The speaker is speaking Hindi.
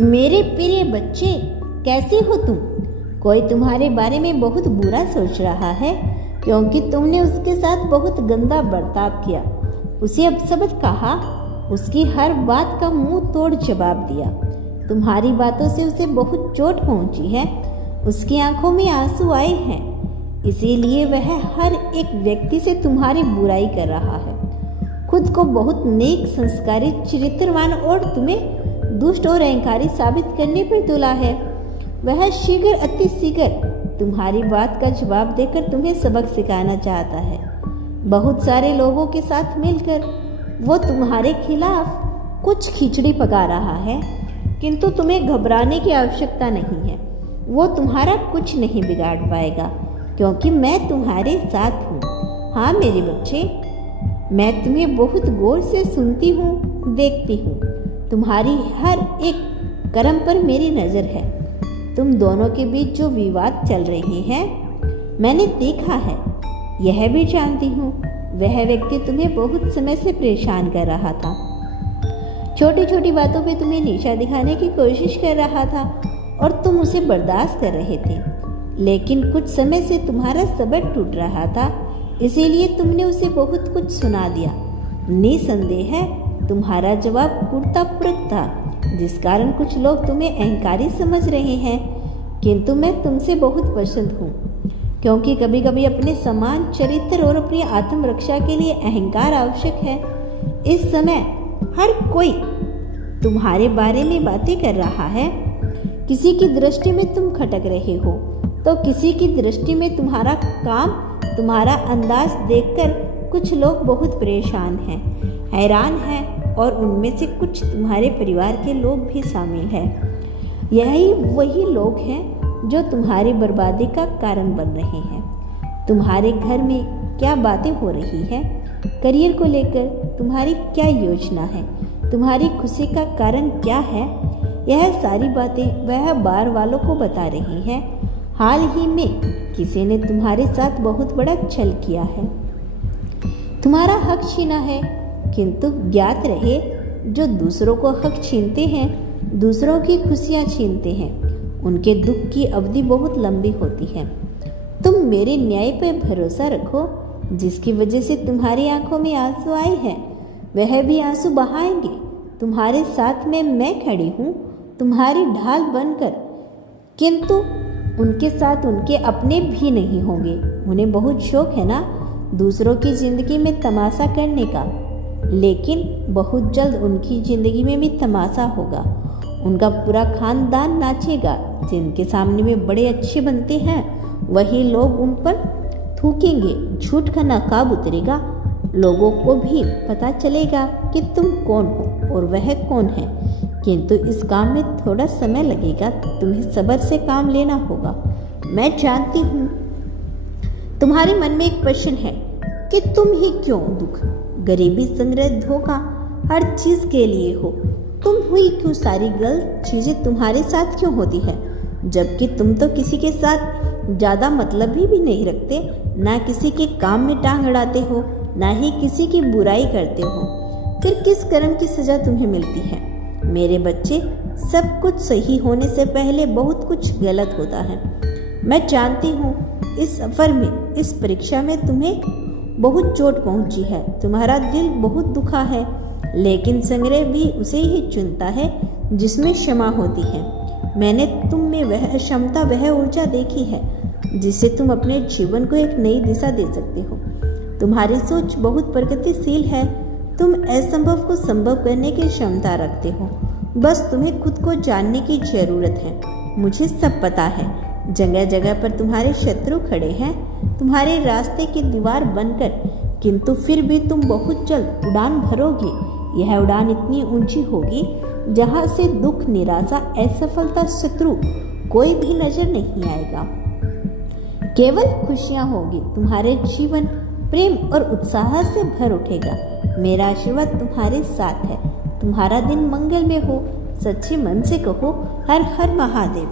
मेरे प्रिय बच्चे, कैसे हो तुम? कोई तुम्हारे बारे में बहुत बुरा सोच रहा है क्योंकि तुमने उसके साथ बहुत गंदा बर्ताव किया, उसे अपशब्द कहा, उसकी हर बात का मुंह तोड़ जवाब दिया। तुम्हारी बातों से उसे बहुत चोट पहुंची है, उसकी आंखों में आंसू आए हैं, इसीलिए वह हर एक व्यक्ति से तुम्हारी बुराई कर रहा है। खुद को बहुत नेक, संस्कारी, चरित्रवान और तुम्हें दुष्ट और अहंकारी साबित करने पर तुला है। वह शीघ्र अति शीघ्र तुम्हारी बात का जवाब देकर तुम्हें सबक सिखाना चाहता है। बहुत सारे लोगों के साथ मिलकर वो तुम्हारे खिलाफ कुछ खिचड़ी पका रहा है, किंतु तुम्हें घबराने की आवश्यकता नहीं है। वो तुम्हारा कुछ नहीं बिगाड़ पाएगा क्योंकि मैं तुम्हारे साथ हूँ। हाँ मेरे बच्चे, मैं तुम्हें बहुत गौर से सुनती हूँ, देखती हूँ। तुम्हारी हर एक कर्म पर मेरी नज़र है। तुम दोनों के बीच जो विवाद चल रहे हैं मैंने देखा है। यह भी जानती हूँ वह व्यक्ति तुम्हें बहुत समय से परेशान कर रहा था। छोटी छोटी बातों पे तुम्हें नीचा दिखाने की कोशिश कर रहा था और तुम उसे बर्दाश्त कर रहे थे, लेकिन कुछ समय से तुम्हारा सब्र टूट रहा था, इसीलिए तुमने उसे बहुत कुछ सुना दिया। निसंदेह है तुम्हारा जवाब पूर्णतापूर्वक था, जिस कारण कुछ लोग तुम्हें अहंकारी समझ रहे हैं, किंतु मैं तुमसे बहुत पसंद हूँ क्योंकि कभी कभी अपने समान चरित्र और अपनी आत्मरक्षा के लिए अहंकार आवश्यक है। इस समय हर कोई तुम्हारे बारे में बातें कर रहा है। किसी की दृष्टि में तुम खटक रहे हो तो किसी की दृष्टि में तुम्हारा काम, तुम्हारा अंदाज देखकर कुछ लोग बहुत परेशान हैं, हैरान हैं, और उनमें से कुछ तुम्हारे परिवार के लोग भी शामिल हैं। यही वही लोग हैं जो तुम्हारी बर्बादी का कारण बन रहे हैं। तुम्हारे घर में क्या बातें हो रही हैं, करियर को लेकर तुम्हारी क्या योजना है, तुम्हारी खुशी का कारण क्या है, यह सारी बातें वह बार वालों को बता रही हैं। हाल ही में किसी ने तुम्हारे साथ बहुत बड़ा छल किया है, तुम्हारा हक छीना है, किंतु ज्ञात रहे जो दूसरों को हक छीनते हैं, दूसरों की खुशियां छीनते हैं, उनके दुख की अवधि बहुत लंबी होती है। तुम मेरे न्याय पर भरोसा रखो, जिसकी वजह से तुम्हारी आंखों में आंसू आए हैं वह भी आंसू बहाएंगे। तुम्हारे साथ में मैं खड़ी हूँ, तुम्हारी ढाल बनकर, किंतु उनके साथ उनके अपने भी नहीं होंगे। उन्हें बहुत शौक है ना दूसरों की जिंदगी में तमाशा करने का, लेकिन बहुत जल्द उनकी जिंदगी में भी तमाशा होगा। उनका पूरा खानदान नाचेगा। जिनके सामने में बड़े अच्छे बनते हैं वही लोग उन पर थूकेंगे, झूठ का नकाब उतरेगा, लोगों को भी पता चलेगा कि तुम कौन हो और वह कौन है। किंतु इस काम में थोड़ा समय लगेगा, तुम्हें सब्र से काम लेना होगा। मैं जानती हूँ तुम्हारे मन में एक प्रश्न है कि तुम ही क्यों दुख, गरीबी, संग्रह, धोखा हर चीज के लिए हो, तुम हुई क्यों सारी गलत चीजें तुम्हारे साथ क्यों होती है, जबकि तुम तो किसी के साथ ज्यादा मतलब भी नहीं रखते, ना किसी के काम में टांग अड़ाते हो, ना ही किसी की बुराई करते हो। फिर किस कर्म की सजा तुम्हें मिलती है? मेरे बच्चे, सब कुछ सही होने से पहले बहुत कुछ गलत होता है। मैं जानती हूँ इस सफर में, इस परीक्षा में तुम्हें बहुत चोट पहुंची है, तुम्हारा दिल बहुत दुखा है, लेकिन संग्रह भी उसे ही चुनता है जिसमें क्षमा होती है। मैंने तुम में वह क्षमता, वह ऊर्जा देखी है जिससे तुम अपने जीवन को एक नई दिशा दे सकते हो। तुम्हारी सोच बहुत प्रगतिशील है, तुम असंभव को संभव करने की क्षमता रखते हो। बस तुम्हें खुद को जानने की जरूरत है। मुझे सब पता है, जगह जगह पर तुम्हारे शत्रु खड़े हैं, तुम्हारे रास्ते की दीवार बनकर, किंतु फिर भी तुम बहुत जल्द उड़ान भरोगे। यह उड़ान इतनी ऊंची होगी जहां से दुख, निराशा, असफलता, शत्रु कोई भी नजर नहीं आएगा। केवल खुशियां होगी। तुम्हारे जीवन प्रेम और उत्साह से भर उठेगा। मेरा आशीर्वाद तुम्हारे साथ है। तुम्हारा दिन मंगल में हो। सच्चे मन से कहो, हर हर महादेव।